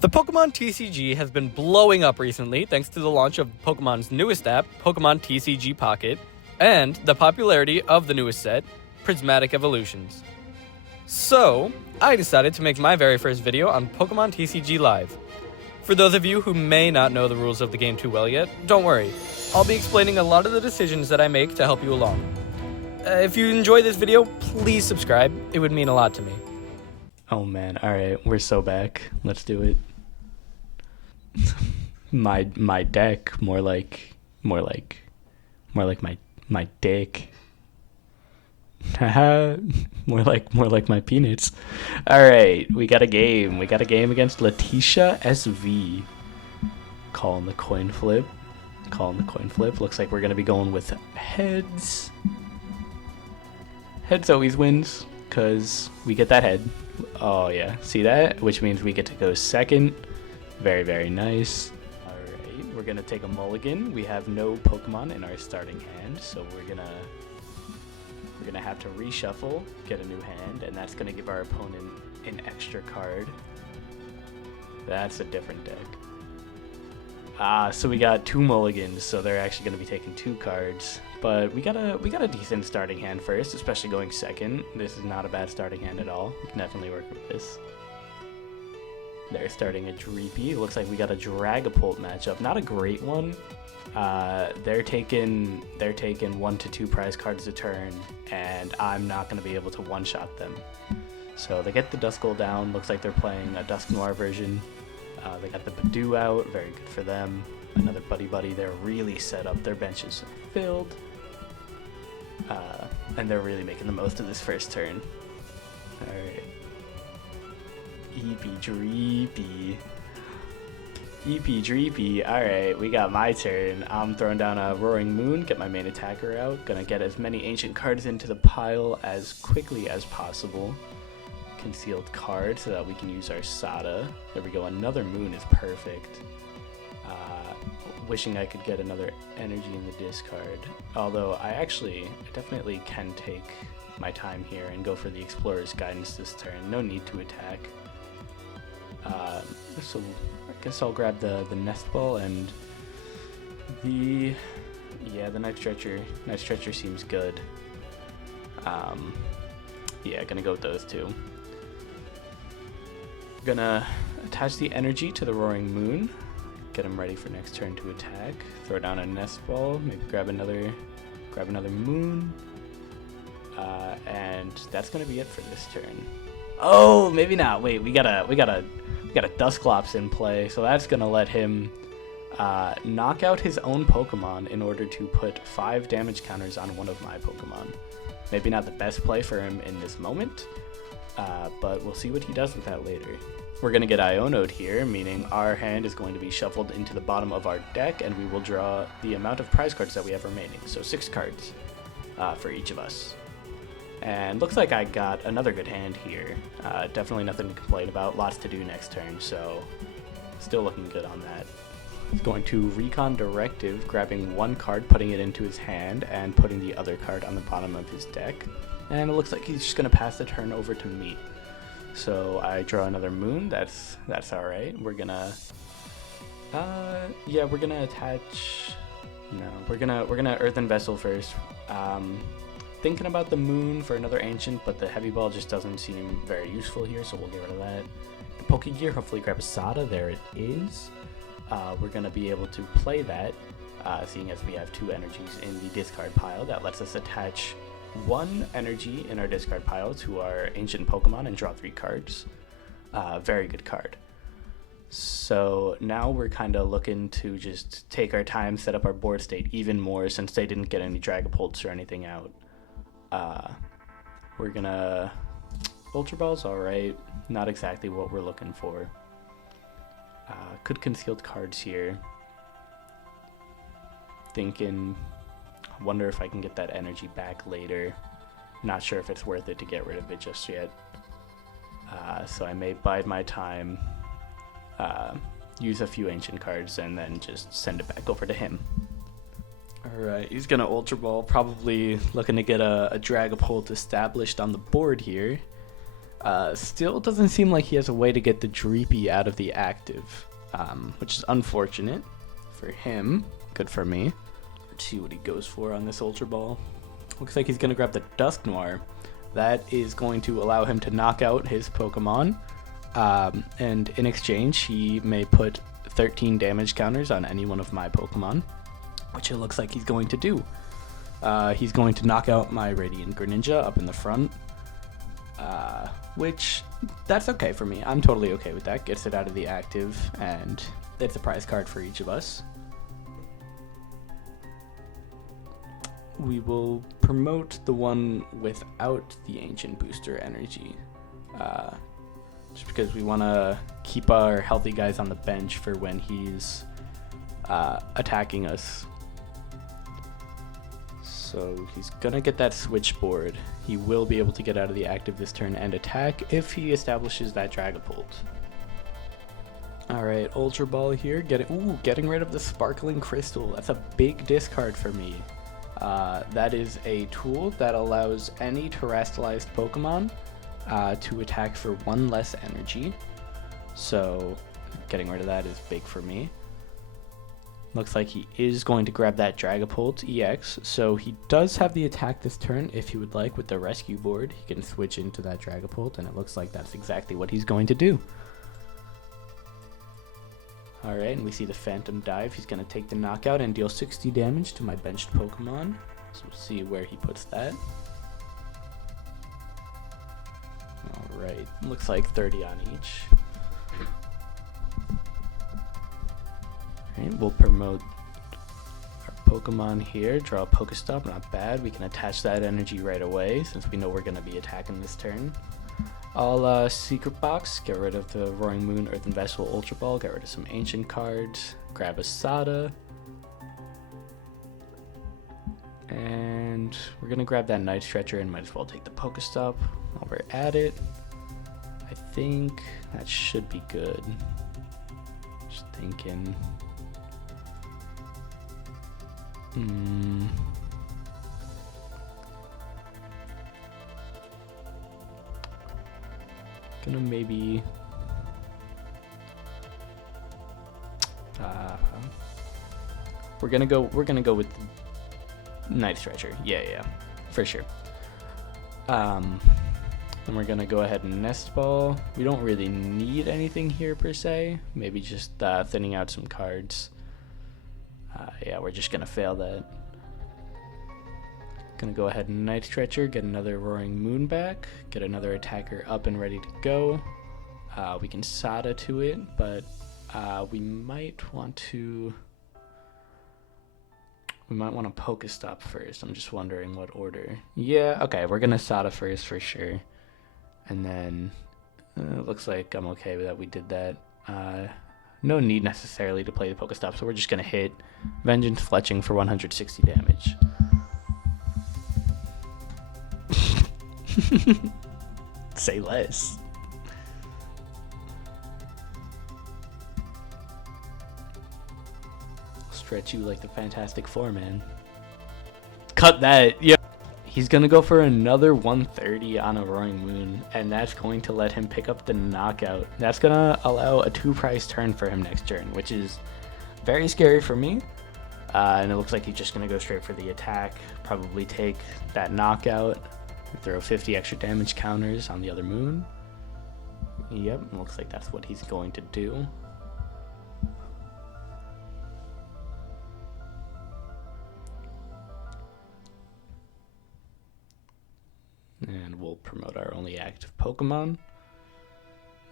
The Pokemon TCG has been blowing up recently thanks to the launch of Pokemon's newest app, Pokemon TCG Pocket, and the popularity of the newest set, Prismatic Evolutions. So, I decided to make my very first video on Pokemon TCG Live. For those of you who may not know the rules of the game too well yet, don't worry. I'll be explaining a lot of the decisions that I make to help you along. If you enjoy this video, please subscribe. It would mean a lot to me. Oh man, alright, we're so back. Let's do it. my deck, more like my dick. Haha, more like my peanuts. Alright, we got a game. We got a game against Letitia SV. Calling the coin flip. Looks like we're gonna be going with heads. Heads always wins, because we get that head. Oh yeah, see that? Which means we get to go second. Very, very nice. Alright, we're gonna take a mulligan. We have no Pokemon in our starting hand, so we're gonna have to reshuffle, get a new hand, and that's gonna give our opponent an extra card. That's a different deck. So we got two mulligans, so they're actually gonna be taking two cards. But we got a decent starting hand first, especially going second. This is not a bad starting hand at all. We can definitely work with this. They're starting a Dreepy. It looks like we got a Dragapult matchup. Not a great one. They're taking 1 to 2 prize cards a turn, and I'm not going to be able to one-shot them. So they get the Duskull down. Looks like they're playing a Dusknoir version. They got the Badoo out. Very good for them. Another Buddy. They're really set up. Their bench is filled. And they're really making the most of this first turn. Alright. EP Dreepy. Alright, we got my turn. I'm throwing down a Roaring Moon, get my main attacker out. Gonna get as many ancient cards into the pile as quickly as possible. Concealed card so that we can use our Sada. There we go, another Moon is perfect. Wishing I could get another energy in the discard. Although I definitely can take my time here and go for the Explorer's Guidance this turn. No need to attack. So I guess I'll grab the Nest Ball and the Night Stretcher. Night Stretcher seems good. Yeah, gonna go with those two. Gonna attach the energy to the Roaring Moon. Get him ready for next turn to attack. Throw down a Nest Ball. Maybe grab another Moon. And that's gonna be it for this turn. Oh, maybe not. Wait, we got a Dusclops in play, so that's gonna let him knock out his own Pokemon in order to put 5 damage counters on one of my Pokemon. Maybe not the best play for him in this moment, but we'll see what he does with that later. We're gonna get Iono'd here, meaning our hand is going to be shuffled into the bottom of our deck, and we will draw the amount of prize cards that we have remaining. So 6 cards for each of us. And looks like I got another good hand here. Definitely nothing to complain about. Lots to do next turn, so still looking good on that. He's going to Recon Directive, grabbing one card, putting it into his hand, and putting the other card on the bottom of his deck. And it looks like he's just going to pass the turn over to me. So I draw another Moon. That's all right. We're gonna we're gonna attach. No, we're gonna Earthen Vessel first. Thinking about the Moon for another Ancient, but the Heavy Ball just doesn't seem very useful here, so we'll get rid of that. The Pokegear, hopefully grab a Sada. There it is. We're going to be able to play that, seeing as we have 2 energies in the discard pile. That lets us attach 1 energy in our discard pile to our Ancient Pokemon and draw 3 cards. Very good card. So now we're kind of looking to just take our time, set up our board state even more, since they didn't get any Dragapults or anything out. We're gonna Ultra Ball's alright, not exactly what we're looking for. Could concealed cards here. Thinking, wonder if I can get that energy back later. Not sure if it's worth it to get rid of it just yet. So I may bide my time, use a few ancient cards, and then just send it back over to him. Alright, he's gonna Ultra Ball, probably looking to get a Dragapult established on the board here. Still doesn't seem like he has a way to get the Dreepy out of the active, which is unfortunate for him. Good for me. Let's see what he goes for on this Ultra Ball. Looks like he's going to grab the Dusk Noir. That is going to allow him to knock out his Pokemon. And in exchange, he may put 13 damage counters on any one of my Pokemon, which it looks like he's going to do. He's going to knock out my Radiant Greninja up in the front, which that's okay for me. I'm totally okay with that. Gets it out of the active, and it's a prize card for each of us. We will promote the one without the Ancient Booster Energy, just because we want to keep our healthy guys on the bench for when he's attacking us. So he's gonna get that switchboard. He will be able to get out of the active this turn and attack if he establishes that Dragapult. Alright, Ultra Ball here, getting rid of the Sparkling Crystal. That's a big discard for me. That is a tool that allows any terrestrialized Pokemon to attack for 1 less energy. So getting rid of that is big for me. Looks like he is going to grab that Dragapult EX, so he does have the attack this turn if he would like with the rescue board. He can switch into that Dragapult, and it looks like that's exactly what he's going to do. Alright, and we see the Phantom Dive. He's going to take the knockout and deal 60 damage to my benched Pokemon. So we'll see where he puts that. Alright, looks like 30 on each. Alright, we'll promote our Pokemon here. Draw a Pokestop, not bad. We can attach that energy right away since we know we're going to be attacking this turn. I'll Secret Box, get rid of the Roaring Moon, Earthen Vessel, Ultra Ball, get rid of some Ancient cards, grab a Sada. And we're going to grab that Night Stretcher and might as well take the Pokestop while we're at it. I think that should be good. Just thinking. Gonna maybe we're gonna go with Night Stretcher. Yeah, for sure. And we're gonna go ahead and Nest Ball. We don't really need anything here per se. Maybe just thinning out some cards. Yeah, we're just gonna fail that. Gonna go ahead and Night Stretcher, get another Roaring Moon back, get another attacker up and ready to go. We can Sada to it, but we might want to Pokestop first. I'm just wondering what order. Yeah, okay, we're gonna Sada first for sure. And then it looks like I'm okay with that. We did that. No need necessarily to play the Pokestop, so we're just gonna hit Vengeance Fletching for 160 damage. Say less. Stretch you like the Fantastic Four, man. Cut that. Yeah. He's gonna go for another 130 on a Roaring Moon, and that's going to let him pick up the knockout. That's gonna allow a 2-prize turn for him next turn, which is very scary for me. And it looks like he's just gonna go straight for the attack, probably take that knockout, throw 50 extra damage counters on the other moon. Yep, looks like that's what he's going to do. And we'll promote our only active Pokemon.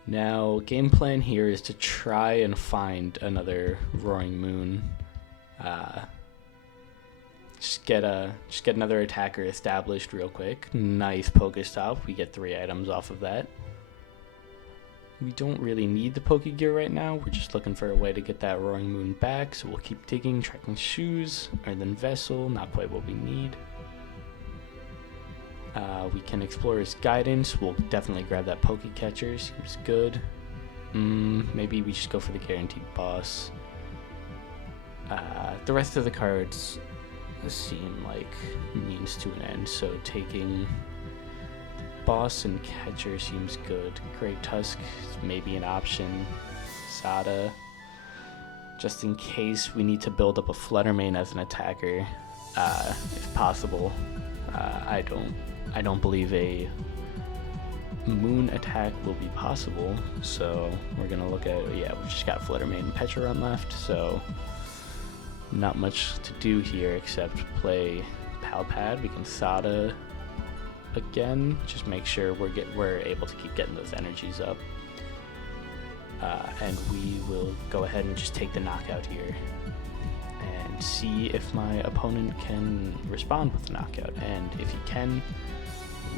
Now, game plan here is to try and find another Roaring Moon. Just get another attacker established real quick. Nice Pokestop. We get 3 items off of that. We don't really need the Pokegear right now. We're just looking for a way to get that Roaring Moon back. So we'll keep digging, tracking Shoes, Earthen Vessel. Not quite what we need. We can explore his guidance. We'll definitely grab that Pokecatcher. Seems good. Maybe we just go for the guaranteed boss. The rest of the cards seem like means to an end. So taking Boss and Catcher seems good. Great Tusk is maybe an option. Sada, just in case we need to build up a Fluttermane as an attacker, if possible. I don't believe a Moon attack will be possible, so we're gonna look at, we just got Fluttermane and Pecharon left, so not much to do here except play Palpad. We can Sada again, just make sure we're able to keep getting those energies up. And we will go ahead and just take the knockout here and see if my opponent can respond with the knockout. And if he can,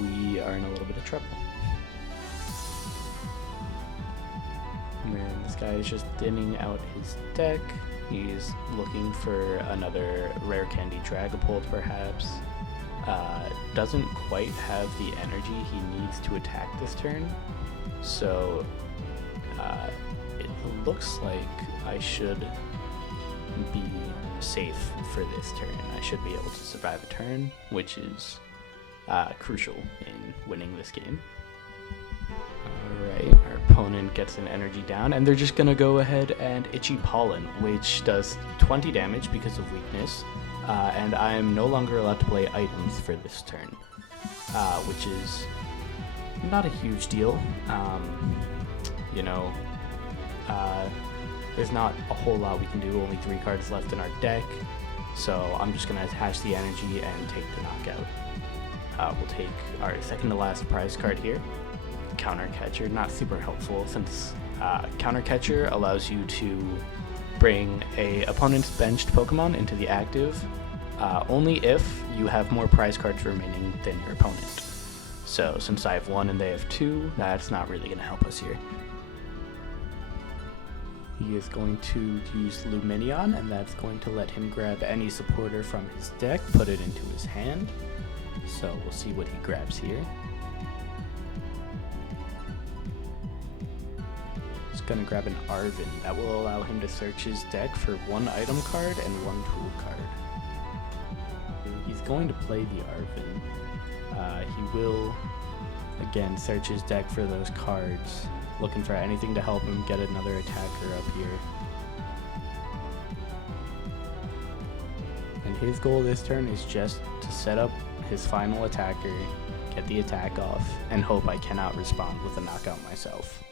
we are in a little bit of trouble. And this guy is just thinning out his deck. He's looking for another Rare Candy Dragapult, perhaps. Doesn't quite have the energy he needs to attack this turn. So it looks like I should be safe for this turn. I should be able to survive a turn, which is crucial in winning this game. Alright, our opponent gets an energy down, and they're just going to go ahead and Itchy Pollen, which does 20 damage because of weakness, and I am no longer allowed to play items for this turn, which is not a huge deal. There's not a whole lot we can do, only 3 cards left in our deck, so I'm just going to attach the energy and take the knockout. We'll take our second to last prize card here. Counter Catcher, not super helpful since Counter Catcher allows you to bring a opponent's benched Pokemon into the active only if you have more prize cards remaining than your opponent. So since I have 1 and they have 2, that's not really going to help us here. He is going to use Luminion, and that's going to let him grab any supporter from his deck, put it into his hand. So we'll see what he grabs here. He's going to grab an Arven. That will allow him to search his deck for 1 item card and 1 tool card. He's going to play the Arven. He will, again, search his deck for those cards, looking for anything to help him get another attacker up here. And his goal this turn is just to set up his final attacker, get the attack off, and hope I cannot respond with a knockout myself.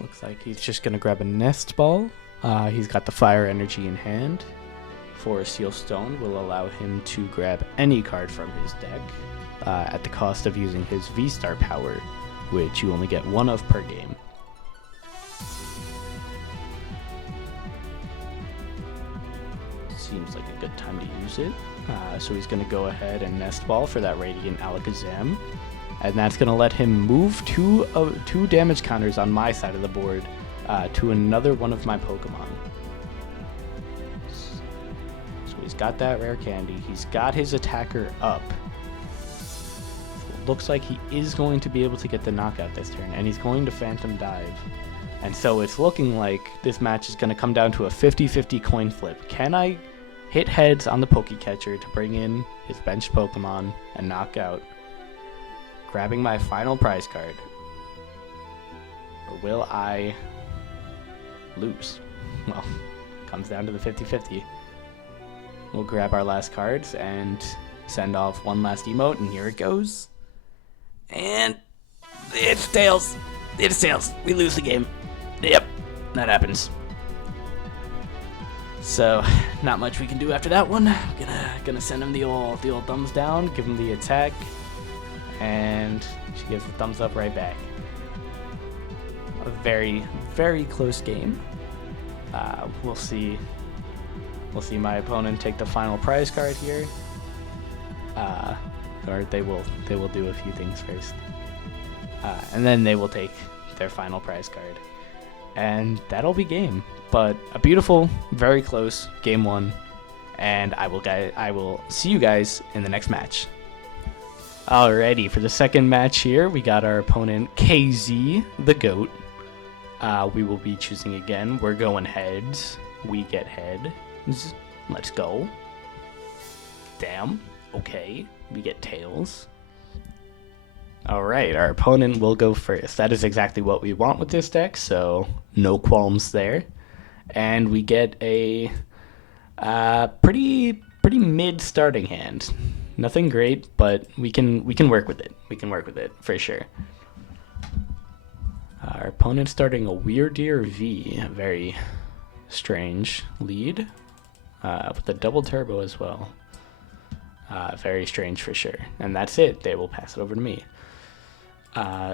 Looks like he's just going to grab a Nest Ball. He's got the Fire Energy in hand. Forest Seal Stone will allow him to grab any card from his deck at the cost of using his V-Star power, which you only get 1 of per game. Seems like a good time to use it. So he's going to go ahead and Nest Ball for that Radiant Alakazam. And that's going to let him move 2 damage counters on my side of the board to another one of my Pokemon. So he's got that Rare Candy. He's got his attacker up. Looks like he is going to be able to get the knockout this turn, and he's going to Phantom Dive. And so it's looking like this match is going to come down to a 50-50 coin flip. Can I hit heads on the Pokecatcher to bring in his benched Pokemon and knock out, grabbing my final prize card? Or will I lose? Well, comes down to the 50-50. We'll grab our last cards and send off one last emote, and here it goes. And it's tails. It's tails. We lose the game. Yep, that happens. So, not much we can do after that one. Gonna send him the old thumbs down, give him the attack, and she gives the thumbs up right back. A very, very close game. We'll see my opponent take the final prize card here. Or they will do a few things first, and then they will take their final prize card, and that'll be game. But a beautiful, very close game 1, and I will see you guys in the next match. Alrighty, for the second match here, we got our opponent KZ the Goat. We will be choosing again. We're going heads. We get heads. Let's go. Damn. Okay. We get tails. All right, our opponent will go first. That is exactly what we want with this deck, so no qualms there. And we get a pretty mid starting hand. Nothing great, but we can work with it. We can work with it for sure. Our opponent's starting a Weirdeer V, a very strange lead, with a double turbo as well. Very strange for sure. And that's it. They will pass it over to me.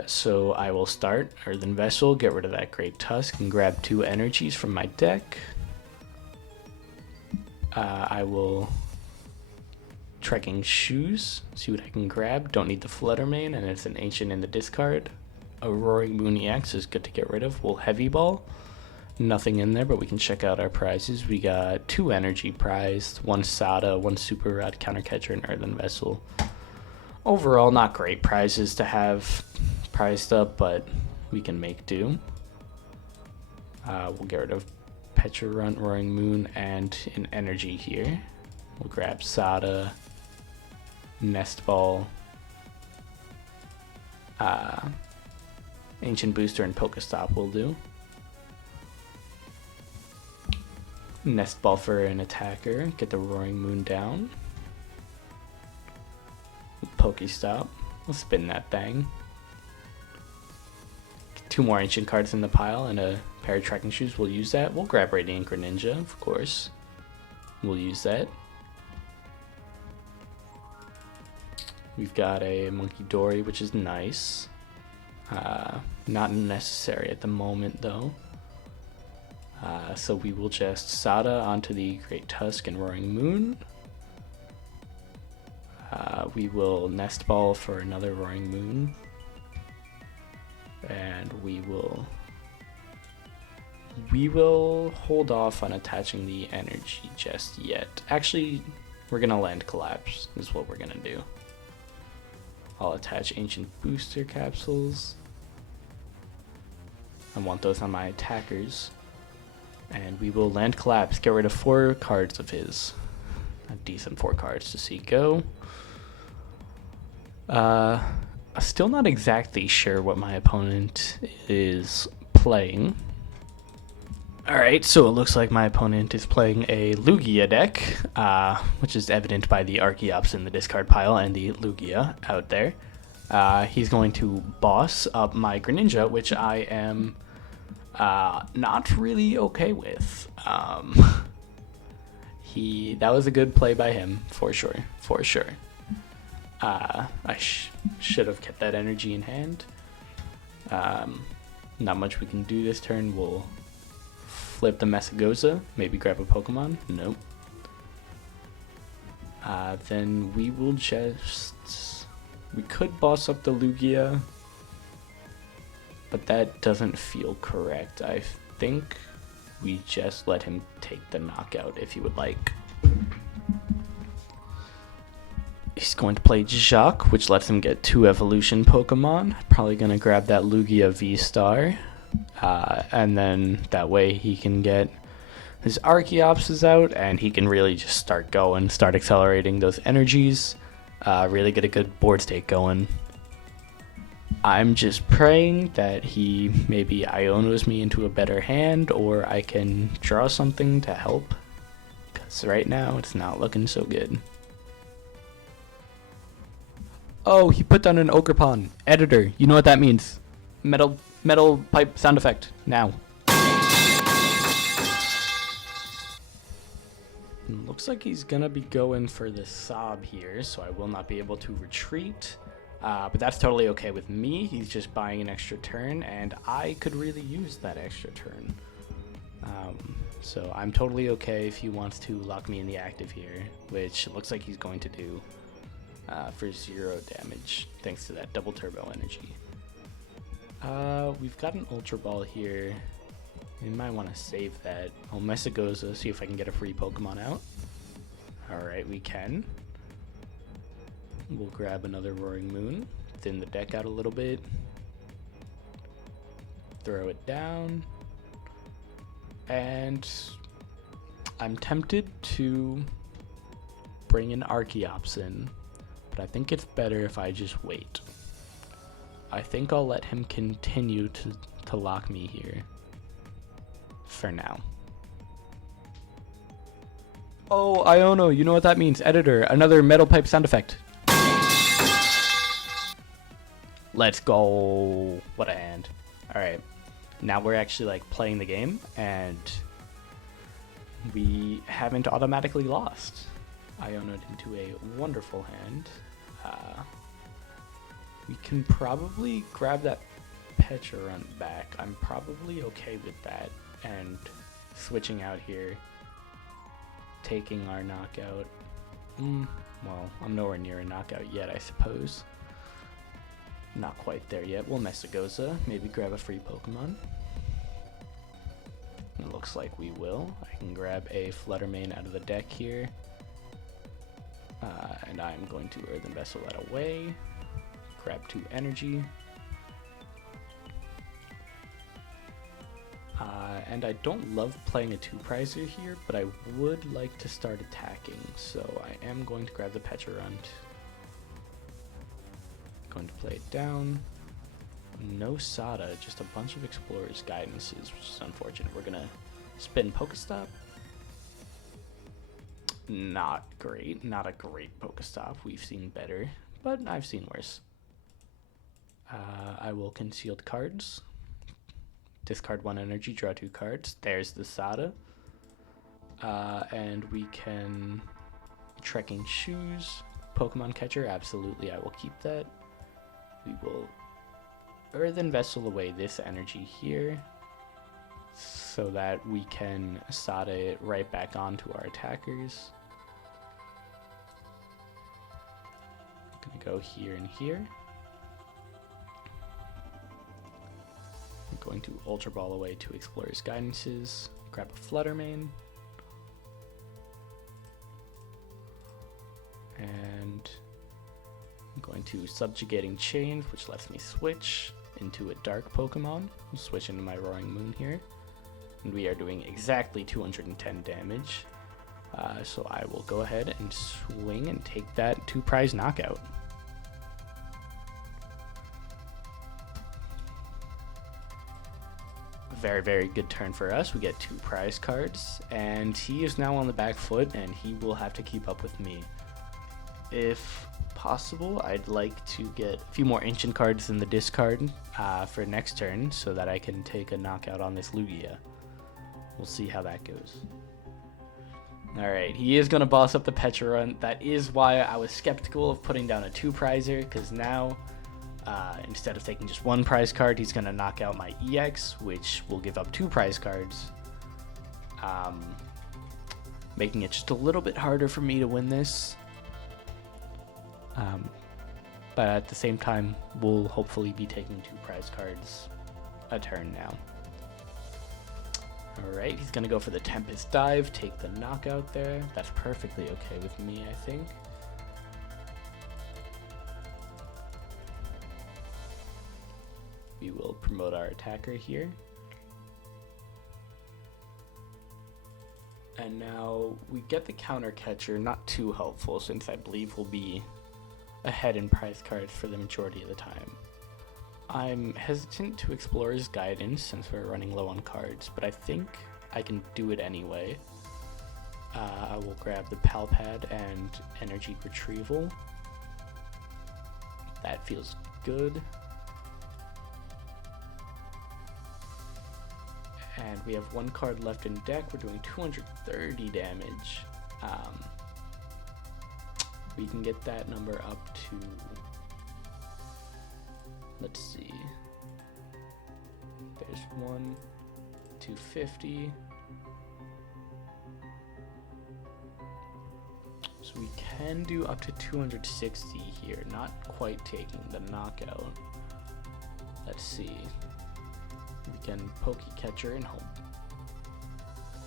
So I will start Earthen Vessel, get rid of that Great Tusk, and grab 2 energies from my deck. I will Trekking Shoes, see what I can grab. Don't need the Fluttermane, and it's an Ancient in the discard. A Roaring Moon EX is good to get rid of. We'll Heavy Ball. Nothing in there, but we can check out our prizes. We got 2 energy prized, 1 Sada, 1 Super Rod, Countercatcher, and Earthen Vessel. Overall, not great prizes to have prized up, but we can make do. We'll get rid of Petra Runt, Roaring Moon, and an energy here. We'll grab Sada, Nest Ball, Ancient Booster, and Pokestop will do. Nest Ball for an attacker, get the Roaring Moon down. Pokestop, we'll spin that thing. 2 more Ancient cards in the pile and a pair of Trekking Shoes, we'll use that. We'll grab Radiant Greninja, of course. We'll use that. We've got a Monkey Dory, which is nice. Not necessary at the moment, though. So we will just Sada onto the Great Tusk and Roaring Moon. We will Nest Ball for another Roaring Moon. And we will hold off on attaching the energy just yet. Actually, we're going to Land Collapse is what we're going to do. I'll attach Ancient Booster Capsules. I want those on my attackers. And we will Land Collapse, get rid of 4 cards of his. A decent 4 cards to see go. Still not exactly sure what my opponent is playing. Alright, so it looks like my opponent is playing a Lugia deck, which is evident by the Archeops in the discard pile and the Lugia out there. He's going to boss up my Greninja, which I am not really okay with. That was a good play by him, for sure. I should have kept that energy in hand. Not much we can do this turn. We'll flip the Messagoza, maybe grab a Pokemon. Nope. Then we will we could boss up the Lugia, but that doesn't feel correct. I think we just let him take the knockout if he would like. He's going to play Jacques, which lets him get 2 evolution Pokemon. Probably going to grab that Lugia V-Star. And then that way he can get his Archeops out and he can really just start accelerating those energies. Really get a good board state going. I'm just praying that he maybe Ionos me into a better hand, or I can draw something to help. Because right now it's not looking so good. Oh, he put down an Ogerpon. Editor, you know what that means. Metal pipe sound effect, now. Looks like he's gonna be going for the Sob here, so I will not be able to retreat. But that's totally okay with me. He's just buying an extra turn, and I could really use that extra turn. So I'm totally okay if he wants to lock me in the active here, which looks like he's going to do. For 0 damage, thanks to that double turbo energy. We've got an Ultra Ball here. We might want to save that. I'll Messagoza, see if I can get a free Pokemon out. Alright, we can. We'll grab another Roaring Moon, thin the deck out a little bit. Throw it down. And I'm tempted to bring an Archeops in, but I think it's better if I just wait. I think I'll let him continue to lock me here. For now. Oh, Iono, you know what that means. Editor, another metal pipe sound effect. Let's go. What a hand. Alright. Now we're actually like playing the game and we haven't automatically lost. Ionoed into a wonderful hand. We can probably grab that Pecharunt back. I'm probably okay with that. And switching out here. Taking our knockout. Well, I'm nowhere near a knockout yet, I suppose. Not quite there yet. We'll Messagoza. Maybe grab a free Pokemon. It looks like we will. I can grab a Fluttermane out of the deck here. And I'm going to Earthen Vessel that away. Grab 2 energy. And I don't love playing a 2-prizer here, but I would like to start attacking. So I am going to grab the Pecharunt. Going to play it down. No Sada, just a bunch of Explorer's Guidances, which is unfortunate. We're gonna spin Pokestop. Not great. Not a great Pokestop. We've seen better, but I've seen worse. I will Concealed Cards. Discard 1 energy, draw 2 cards. There's the Sada. And we can Trekking Shoes. Pokemon Catcher, absolutely, I will keep that. We will Earthen Vessel away this energy here so that we can Sada it right back onto our attackers. I'm gonna go here and here. I'm going to Ultra Ball away 2 Explorer's Guidances, grab a Fluttermane, and I'm going to Subjugating Chain, which lets me switch into a Dark Pokemon. I'll switch into my Roaring Moon here. And we are doing exactly 210 damage. So I will go ahead and swing and take that 2-prize knockout. Very, very good turn for us. We get 2 prize cards. And he is now on the back foot, and he will have to keep up with me. If possible, I'd like to get a few more ancient cards in the discard for next turn so that I can take a knockout on this Lugia. We'll see how that goes. Alright, he is going to boss up the Pecharunt. That is why I was skeptical of putting down a 2-prizer, because now instead of taking just 1 prize card, he's going to knock out my EX, which will give up 2 prize cards, making it just a little bit harder for me to win this. But at the same time, we'll hopefully be taking 2 prize cards a turn now. Alright, he's going to go for the Tempest Dive, take the knockout there. That's perfectly okay with me, I think. We will promote our attacker here. And now we get the Counter Catcher, not too helpful since I believe we'll be ahead in prize cards for the majority of the time. I'm hesitant to Explorer's Guidance since we're running low on cards, but I think I can do it anyway. I will grab the Palpad and Energy Retrieval. That feels good. And we have 1 card left in deck. We're doing 230 damage. We can get that number up to, let's see, there's 1, 250. So we can do up to 260 here, not quite taking the knockout. Let's see. We can Pokecatcher and hope.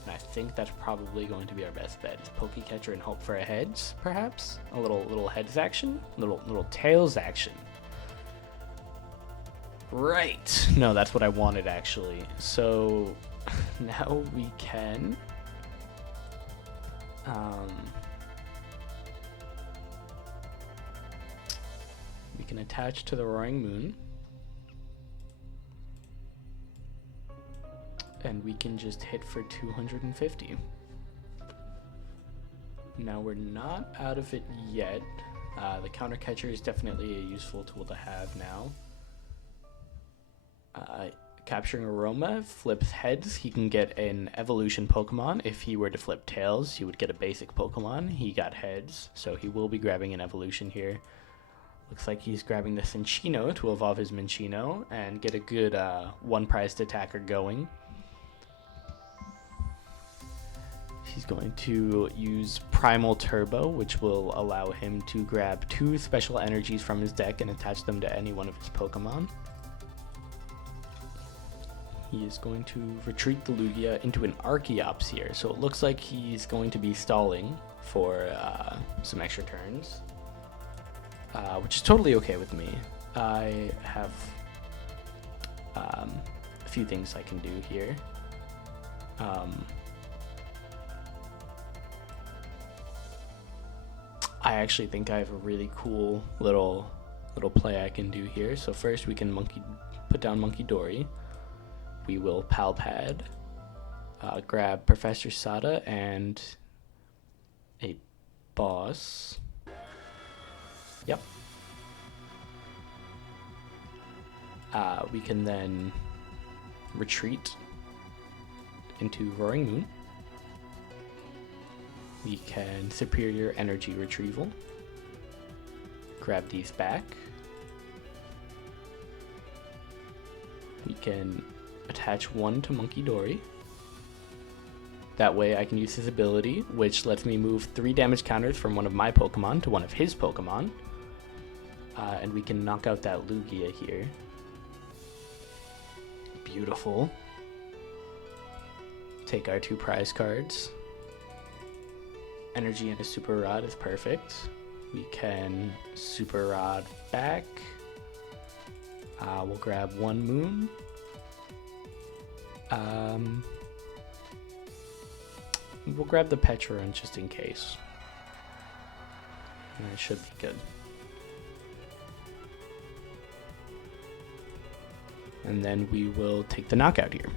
And I think that's probably going to be our best bet. Is Pokecatcher and hope for a heads, perhaps? A little heads action? Little tails action. Right. No, that's what I wanted actually. So now we can attach to the Roaring Moon. and we can just hit for 250. Now we're not out of it yet. The counter catcher is definitely a useful tool to have now. Capturing Aroma flips heads. He can get an evolution Pokemon. If he were to flip tails, he would get a basic Pokemon. He got heads, so he will be grabbing an evolution here. Looks like he's grabbing the Cinccino to evolve his Minccino and get a good one-priced attacker going. He's going to use Primal Turbo, which will allow him to grab 2 special energies from his deck and attach them to any one of his Pokemon. He is going to retreat the Lugia into an Archeops here, so it looks like he's going to be stalling for some extra turns, which is totally okay with me. I have a few things I can do here. I actually think I have a really cool little play I can do here. So first we can put down Monkey Dory. We will Pal Pad, grab Professor Sada and a boss. Yep. We can then retreat into Roaring Moon. We can Superior Energy Retrieval. Grab these back. We can attach 1 to Monkey Dory. That way I can use his ability, which lets me move 3 damage counters from one of my Pokemon to one of his Pokemon. And we can knock out that Lugia here. Beautiful. Take our 2 prize cards. Energy and a Super Rod is perfect. We can Super Rod back. We'll grab 1 Moon. We'll grab the Petrarun just in case. And it should be good. And then we will take the knockout here.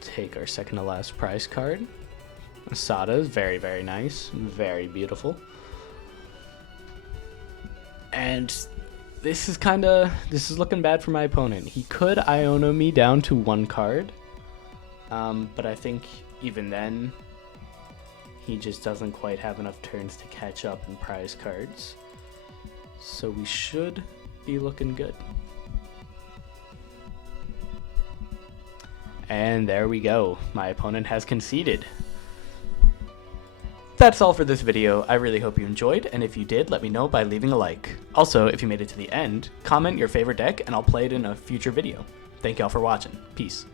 Take our second to last prize card. Sada is very, very nice. Very beautiful. And this is looking bad for my opponent. He could Iono me down to 1 card. But I think even then, he just doesn't quite have enough turns to catch up in prize cards. So we should be looking good. And there we go. My opponent has conceded. That's all for this video. I really hope you enjoyed, and if you did, let me know by leaving a like. Also, if you made it to the end, comment your favorite deck and I'll play it in a future video. Thank y'all for watching. Peace.